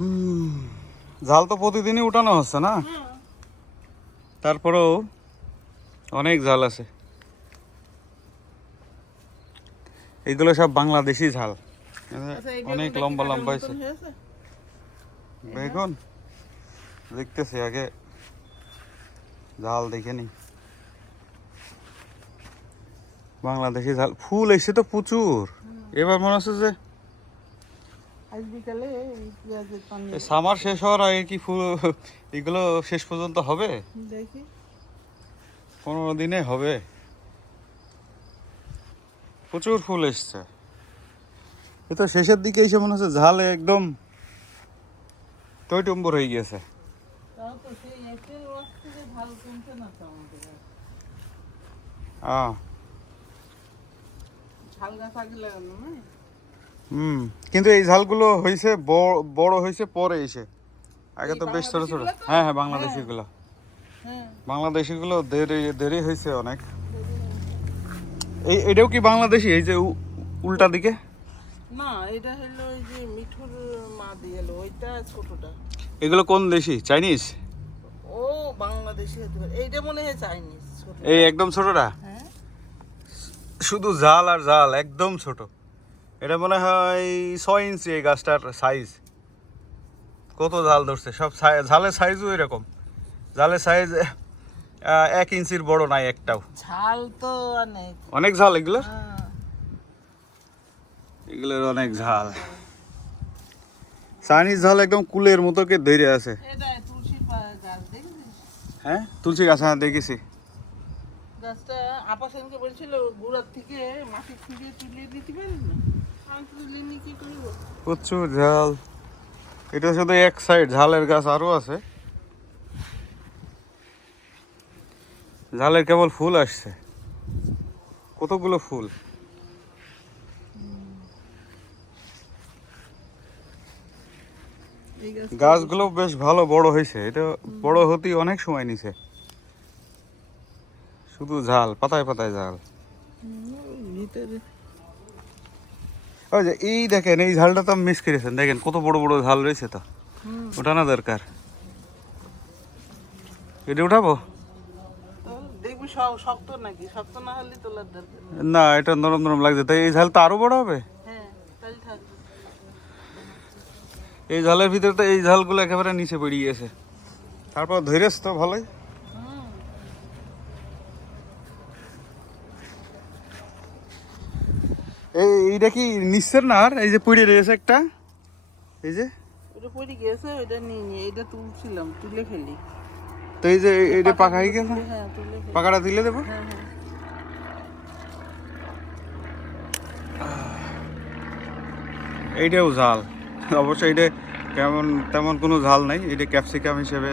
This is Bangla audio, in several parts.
হুম, জাল তো প্রতিদিনই উঠানো হচ্ছে না? তারপরেও অনেক জাল আছে। এইগুলো সব বাংলাদেশি ঝাল। আচ্ছা, অনেক লম্বা লম্বা হয়েছে? বেগুন দেখতেছি আগে। ঝাল দেখে নি। বাংলাদেশি ঝাল ফুল এসে তো প্রচুর। এবার মনে হচ্ছে যে আজ বিকালে পেঁয়াজের পানি সামার শেষ হওয়ার আগে কি ফুল এগুলো শেষ পর্যন্ত হবে? দেখি। পনেরো দিনে হবে। প্রচুর ফুল এসছে। এ তো শেষের দিকে এসে মনে হচ্ছে ঝাল একদম টইটম্বর হয়ে গিয়েছে। আহ। ঝাল গাছ আগে লাগানো না হুম। কিন্তু এই ঝালগুলো হয়েছে বড় বড় হয়েছে পরে এসে। আগে তো বেশ ছোট ছোট। হ্যাঁ হ্যাঁ বাংলাদেশিগুলো। হ্যাঁ। বাংলাদেশিগুলো দেরি দেরি হয়েছে অনেক। এই এটাও কি বাংলাদেশি? এই যে উল্টা দিকে? না এটা হলো ওই যে মিঠুর মা দিয়ে ওইটা ছোটটা। এগুলো কোন দেশি? চাইনিজ? ও বাংলাদেশি হতে পারে। এইটা মনে হয় চাইনিজ এই একদম ছোটটা? হ্যাঁ। শুধু জাল আর জাল একদম ছোট। এটা মনে হয় ছয় ইঞ্চি এই গাছটার সাইজ কত জাল ধরছে? সব ঝালের সাইজও এরকম। জালের সাইজ এক ইঞ্চির বড় নাই একটাও। ঝাল তো অনেক অনেক ঝাল এগুলো? হ্যাঁ। এগুলোর অনেক ঝাল। চাইনিজ ঝাল একদম কুলের মতো কে ধরে আছে। হ্যাঁ? তুলসী গাছ হ্যাঁ দেখেছি। গাছটা আপা সেনকে বলছিল গুড়ার থেকে মাটি খুঁড়ে তুলে দিতে পারিস না? প্রচুর ঝাল। এটা শুধু এক সাইড ঝালের গাছ আরও আছে। ঝালের কেবল ফুল আসছে। কতগুলো ফুল? গাছগুলো বেশ ভালো বড় হয়েছে। এটা বড় হতেই অনেক সময় নিছে। শুধু ঝাল, পাতায় পাতায় ঝাল। ভিতরে ওই যে এই দেখেন এই ঝালটা তো মিস করেছেন। দেখেন কত বড় বড় ঝাল রয়েছে তো। ওঠানো দরকার। এটা উঠাবো? দেখবি সব শক্ত নাকি? শক্ত না এটা নরম নরম লাগছে। তাই এই ঝাল তো আরও বড় হবে? হ্যাঁ এই ঝালের ভিতরে তো এই ঝালগুলো একেবারে নিচে বেরিয়ে গেছে তারপর ধৈরেছ তো ভালোই হুম এই এইটা কি নিশ্চের না আর? এই যে পড়ে রয়েছে একটা। এই যে। ওটা পড়ে গেছে ওইটা নিয়ে নিয়ে এটা তুলছিলাম তুলে তো এই যে পাকা হয়ে গেছে? হ্যাঁ তুলে পাকাটা দেবো? হ্যাঁ হ্যাঁ। এইটাও ঝাল। অবশ্য এইটা কেমন তেমন কোনো ঝাল নাই। এটা ক্যাপসিকাম হিসেবে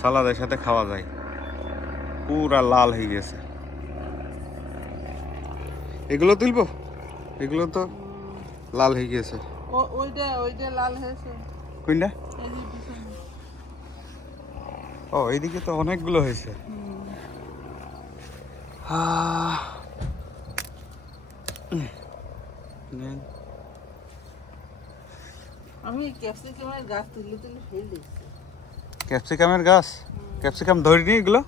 সালাদের সাথে খাওয়া যায়। পুরা লাল হয়ে গেছে। এগুলো তুলবো? এগুলো তো লাল হয়ে গেছে ও ওইটা ওইটা লাল হয়েছে। কোনটা। ও এইদিকে তো অনেকগুলো হয়েছে। আমি ক্যাপসিকামের গাছ তুলে তুলে ফেল দিচ্ছি। ক্যাপসিকামের গাছ? ক্যাপসিকাম ধরিনি এগুলো?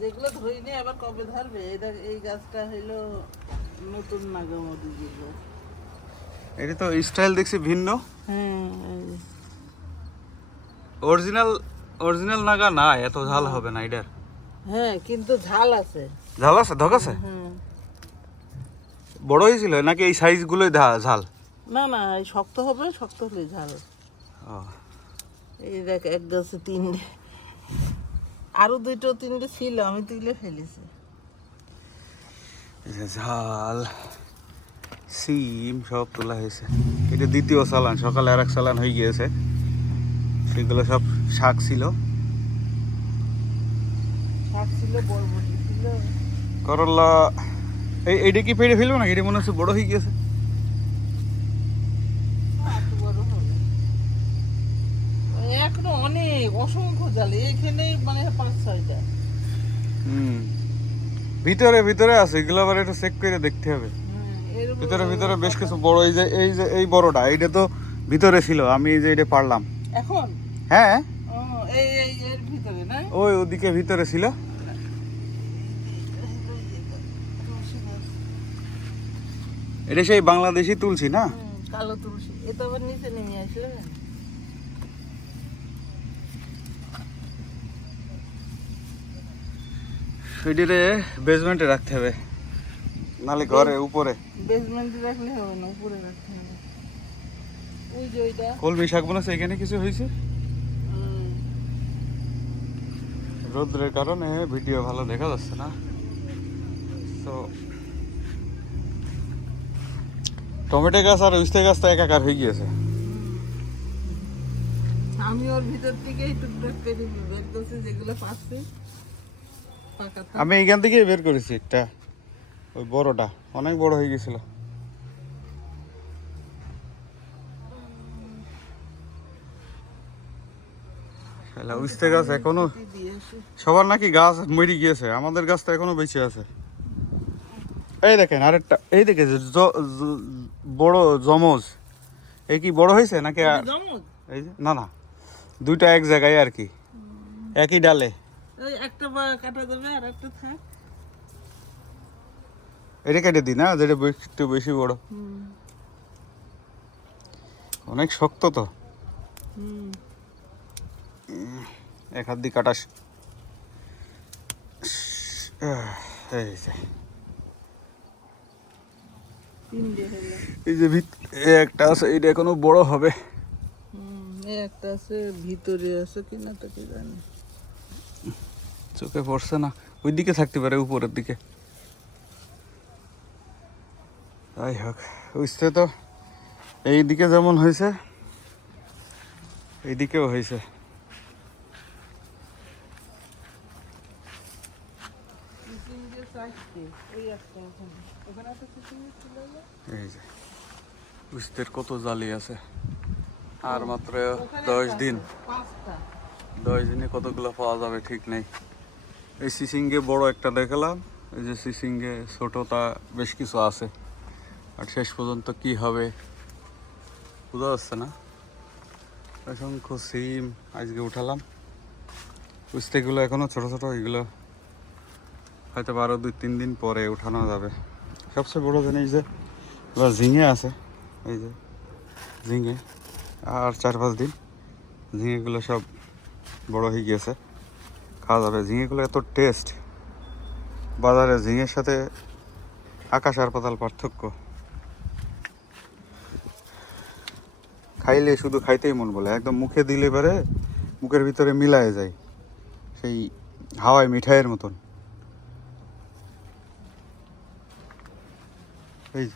যেগুলো ধরে নিয়ে আবার কবে ধরবে? এই গাছটা হলো নতুন নাগামতি যেগুলো। এটা তো স্টাইল দেখছি ভিন্ন। হ্যাঁ অরিজিনাল অরিজিনাল নাগা না এত ঝাল হবে না এটার। হ্যাঁ কিন্তু ঝাল আছে। ঝাল আছে ধক আছে? হ্যাঁ। বড় হয়েছিল নাকি এই সাইজগুলোই ধা- ঝাল? না না শক্ত হবে শক্ত হলে ঝাল। এই দেখ এক গাছে তিনটে। আরও দুইটো তিনটে ছিল আমি তুলে ফেলেছি। ঝাল সিম সব তোলা হয়েছে। এটা দ্বিতীয় চালান সকালে আর এক চালান হয়ে গিয়েছে। সেগুলো সব শাক ছিল। শাক ছিল করলা এই এইটা কি পেড়ে ফেলব না এটা মনে হচ্ছে বড় হয়ে গিয়েছে। এখনও অনেক অসংখ্য জাল। এখানেই মানে পাঁচ ছয়টা। হুম। ভিতরে ভিতরে আছে এগুলো আবার একটু চেক করে দেখতে হবে। ভিতরে ভিতরে বেশ কিছু বড় এই যে এই যে এই বড়টা এইটা তো ভিতরে ছিল আমি এই যে এটা পারলাম। এখন? হ্যাঁ। ওই ওদিকে ভিতরে ছিল। এটা সেই বাংলাদেশি তুলছি না? কালো তুলসী। এ তো আবার নিচে নেমে আসলে। এটিরে বেসমেন্টে রাখতে হবে। নালে ঘরে উপরে। বেসমেন্টে রাখলে হবে না উপরে রাখতে হবে। ওই যে ওইটা। কলমি শাক হচ্ছে এখানে কিছু হয়েছে? রোদ্রের কারণে ভিডিও ভালো দেখা যাচ্ছে না। তো টমেটো গাছ আর উস্তে গাছ তো একাকার হয়ে গিয়েছে। আমি ওর ভিতর থেকে টুকটাক বের করছি যেগুলো পাচ্ছি। আমি এখান থেকেই বের করেছি একটা ওই বড়টা অনেক বড় হয়ে গেছিল। উস্তে গাছ এখনও সবার নাকি গাছ মরে গিয়েছে আমাদের গাছ তো এখনও বেঁচে আছে। এই দেখেন আরেকটা এই দেখে বড় জমজ এই কি বড় হয়েছে নাকি এই না না দুইটা এক জায়গায় আর কি। একই ডালে। ওই একটা কাটা যাবে আর একটা থাক। এটা কেটে দিই না যেটা একটু বেশি বড়। অনেক শক্ত তো। এক হাত দিয়ে কাটাস এই যে। ভিত একটা আছে এটা এখনও বড় হবে। একটা আছে ভিতরে আছে কিনা তো কি জানি। চোখে পড়ছে না। ওই দিকে থাকতে পারে, উপরের দিকে। যাই হোক, বুঝতে তো এই দিকে যেমন হয়েছে এই দিকেও হয়েছে? এই যে উস্তের কত জালি আছে। আর মাত্র দশ দিন, দশ দিনে কতগুলো পাওয়া যাবে ঠিক নেই। এই সিসিঙ্গে বড় একটা দেখালাম। এই যে সিসিঙ্গে ছোটটা বেশ কিছু আছে। আর শেষ পর্যন্ত কি হবে, বোঝা যাচ্ছে না। অসংখ্য সিম আজকে উঠালাম। উস্তেগুলো এখনও ছোট ছোট, এগুলো হয়তো আরও দুই তিন দিন পরে উঠানো যাবে। সবচেয়ে বড় জিনিস যে ঝিঙে আছে। এই যে ঝিঙে, আর চার পাঁচ দিন ঝিঙেগুলো সব বড় হয়ে গিয়েছে। খাওয়া যাবে ঝিঙেগুলো এত টেস্ট বাজারে ঝিঙের সাথে আকাশ আর পাতাল পার্থক্য। খাইলে শুধু খাইতেই মন বলে, একদম মুখে দিলে পারে মুখের ভিতরে মিলায় যায়। সেই হাওয়ায় মিঠাইয়ের মতন। এই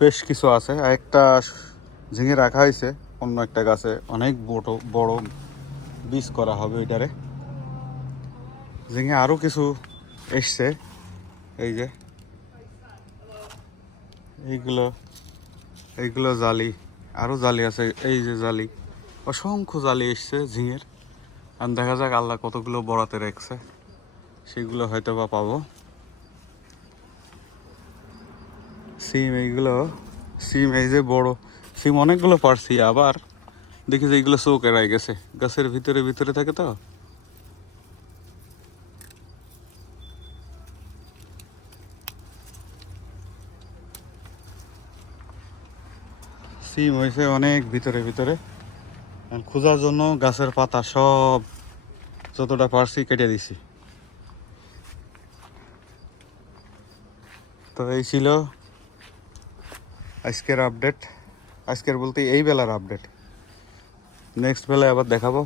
বেশ কিছু আছে। একটা ঝিঙে রাখা হয়েছে, অন্য একটা গাছে অনেক বড় বড় বীজ করা হবে ওইটারে ঝিঙে আরও কিছু এসছে। এই যে। এইগুলো এইগুলো জালি। আরও জালি আছে, এই যে জালি। অসংখ্য জালি এসছে ঝিঙের। আর দেখা যাক আল্লাহ কতগুলো বড়াতে রেখেছে। সেগুলো হয়তো বা পাবো। সিম এইগুলো, সিম এই যে বড়। সিম অনেকগুলো পারছি, আবার দেখি যে এইগুলো চৌক এড়াই গেছে। গাছের ভিতরে ভিতরে থাকে তো? সিম হয়েছে অনেক ভিতরে ভিতরে। খোঁজার জন্য গাছের পাতা সব যতটা পারছি কেটে দিছি। তো এই ছিল আজকের আপডেট। আজকের বলতে এই বেলার আপডেট। নেক্সট বেলায় আবার দেখাবো।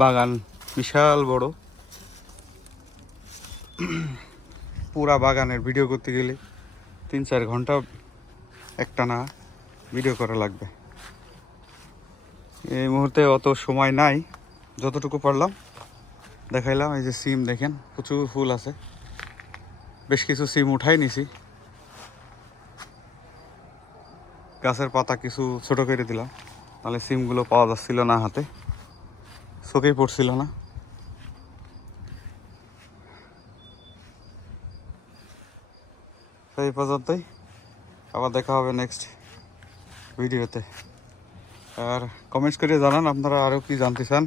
বাগান বিশাল বড়। পুরা বাগানের ভিডিও করতে গেলে তিন চার ঘণ্টা একটা না ভিডিও করা লাগবে। এই মুহূর্তে অত সময় নাই, যতটুকু পারলাম। দেখাইলাম, এই যে সিম দেখেন, প্রচুর ফুল আছে। বেশ কিছু সিম উঠাই নিছি। গাছের পাতা কিছু ছোট করে দিলাম তাহলে সিমগুলো পাওয়া যাচ্ছিল না হাতে। চোখেই পড়ছিল না। এই পর্যন্তই। আবার দেখা হবে নেক্সট ভিডিওতে। আর কমেন্টস করে জানান, আপনারা আরও কি জানতে চান?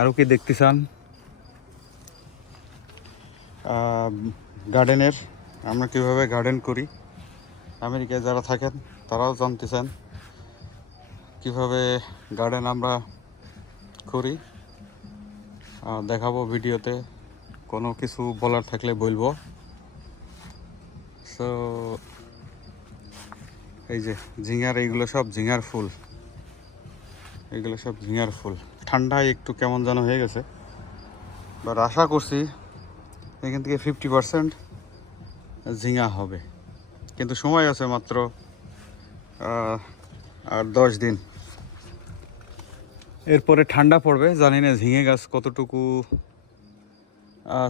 আরও কি দেখতে চান? গার্ডেনের আমরা কীভাবে গার্ডেন করি? আমেরিকায় যারা থাকেন, তারাও জানতে চান। কীভাবে গার্ডেন আমরা করি? দেখাবো ভিডিওতে। কোনো কিছু বলার থাকলে বলব। সো এই যে ঝিঙার, এইগুলো সব ঝিঙার ফুল। এগুলো সব ঝিঙার ফুল। ঠান্ডায় একটু কেমন যেন হয়ে গেছে। বাট আশা করছি এখান থেকে ফিফটি পার্সেন্ট ঝিঙা হবে। কিন্তু সময় আছে মাত্র আর দশ দিন। এরপরে ঠান্ডা পড়বে। জানি না ঝিঙে গাছ কতটুকু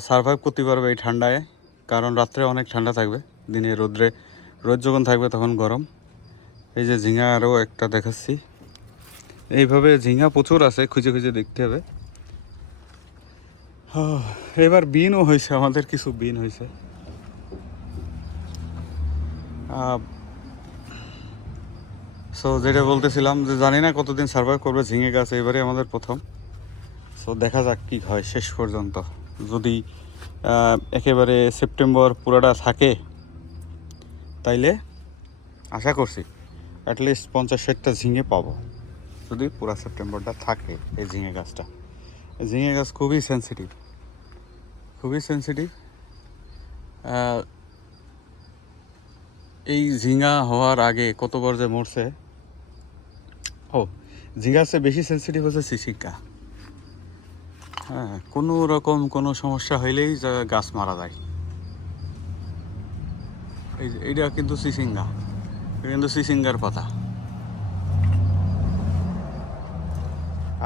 সারভাইভ করতে পারবে এই ঠান্ডায়। কারণ রাত্রে অনেক ঠান্ডা থাকবে। দিনে রোদ্রে, রোদ যখন থাকবে তখন গরম। এই যে ঝিঙা আরও একটা দেখাচ্ছি। এইভাবে ঝিঙা প্রচুর আছে, খুঁজে খুঁজে দেখতে হবে। এবার বিনও হয়েছে, আমাদের কিছু বিন হয়েছে। সো যেটা বলতেছিলাম যে জানি না কতদিন সার্ভাইভ করবে ঝিঙে গাছ, এবারে আমাদের প্রথম। সো দেখা যাক কি হয় শেষ পর্যন্ত। যদি একেবারে সেপ্টেম্বর পুরাটা থাকে, তাইলে আশা করছি। অ্যাটলিস্ট পঞ্চাশ ষাটটা ঝিঙে পাবো। যদি পুরো সেপ্টেম্বরটা থাকে এই ঝিঙে গাছটা। এই ঝিঙে গাছ খুবই সেন্সিটিভ খুবই সেন্সিটিভ এই ঝিঙা হওয়ার আগে কতবার যে মরছে? ও ঝিঙার চেয়ে বেশি সেন্সিটিভ হচ্ছে সিসিকা হ্যাঁ কোনো রকম কোনো সমস্যা হইলেই গাছ মারা যায়। এই এইটা কিন্তু সিসিঙ্গা কিন্তু সিসিঙ্গার পাতা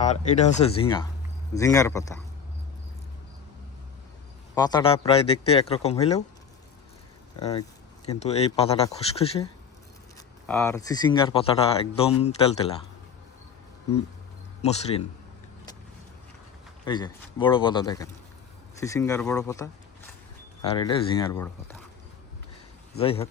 আর এটা হচ্ছে ঝিঙা ঝিঙ্গার পাতা। পাতাটা প্রায় দেখতে একরকম হইলেও কিন্তু এই পাতাটা খুসখুসে আর সিসিঙ্গার পাতাটা একদম তেলতেলা মসৃণ। এই যে, বড় পাতা দেখেন। সিসিঙ্গার বড় পাতা, আর এটা ঝিঙার বড় পাতা। যাই হোক।